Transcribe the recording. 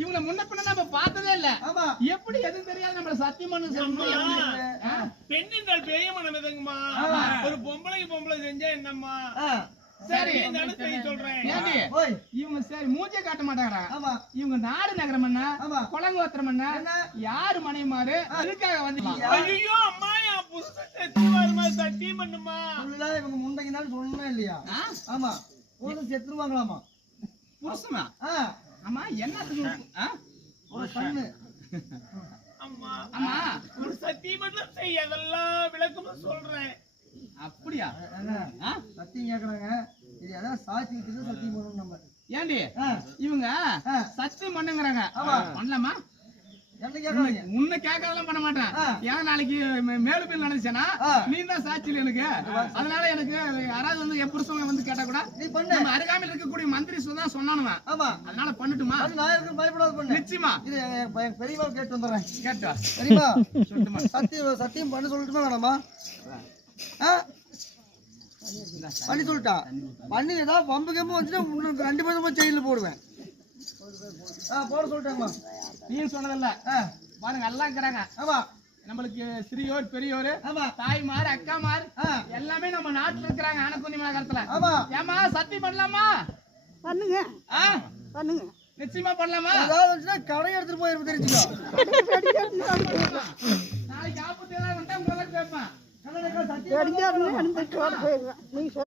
இவங்க முன்ன பின்ன நம்ம பார்த்ததே இல்ல. எப்படி எதுவும் தெரியாது நம்மள சத்தியம் பண்ண சொல்லணும். பெண்ணின்றால் பெரிய மனம் எதுங்கம்மா? ஒரு பொம்பளை செஞ்சா என்னம்மா? சரி சொல்றேன். இவங்க சரி மூஞ்சே காட்ட மாட்டாங்கடா. இவங்க நாடு நகரம் என்ன, குளங்கோத்திரம் என்ன, யாரு மனைமாறு அதுக்காக வந்து ஐயோ அம்மா என் புருஷன் செத்துவாருமா, சத்தியம் பண்ணுமா? இவங்க முண்டைக்கு நாள் சொல்லணும் இல்லையா? ஆமா, புருஷன் செத்துருவாங்களாமா. புருஷனா? ஆமா, என்னத்துக்கு ஒரு கண்ணு. அம்மா அம்மா ஒரு சத்தியம் மட்டும் செய், அதெல்லாம் விளக்கமா சொல்றேன். அப்படியா? சத்தியம் கேக்குறாங்க. இது அதான் சாட்சி வச்சு சத்தியம் பண்ணணும் நம்ம. ஏண்டி இவங்க சத்தியம் பண்ணுங்கறாங்க. பண்ணலாமா? என்ன கேக்குறாங்க? உன்னை கேட்கறதெல்லாம் பண்ண மாட்டேன். ஏன்னா நாளைக்கு மேலும் பேர் நினைச்சேனா நீ தான் சாட்சியில் எனக்கு. அதனால எனக்கு யாராவது வந்து என் புருஷன் வந்து கேட்டா கூட நீ பண்ணு. நம்ம அருகாமையில் இருக்கக்கூடிய மந்திரி தான் சொன்னானுவன். ஆமா, அதனால பண்ணட்டுமா? நான் இருக்கு பயப்படாத பண்ணு. நிச்சயமா. இது பெரியவா கேட்டு வந்துறேன். கேட்டா சரிமா? சொல்லுமா. சத்தியம் பண்ண சொல்லட்டுமா வேணாமா? பண்ணி சொல்லிட்டா பண்ணி ஏதாவது பம்பு கம்பு வந்துட்டு உங்களுக்கு 2 பேரும் ஜெயிலில் போடுவேன். போட சொல்லிட்டாங்கம்மா. நீ சொன்னதில்ல பாருங்க எல்லாம் இருக்கிறாங்க. ஆமா, நம்மளுக்கு சிறியோர் பெரியோர் தாய்மார் அக்காமார் எல்லாமே நம்ம நாட்டுல இருக்கிறாங்க. ஆனக்குந்தி மலகரத்துல. ஆமா, ஏமா சத்தியம் பண்ணலாமா? பண்ணுங்க பண்ணுங்க. நிச்சயமா பண்ணலாமா? ஏதாவது கடை எடுத்துட்டு போயிருப்ப தெரிஞ்சுக்கோ. நாளைக்கு ஆபத்து எல்லாம் வந்தா முதல்ல கேட்பேன். சத்தியம்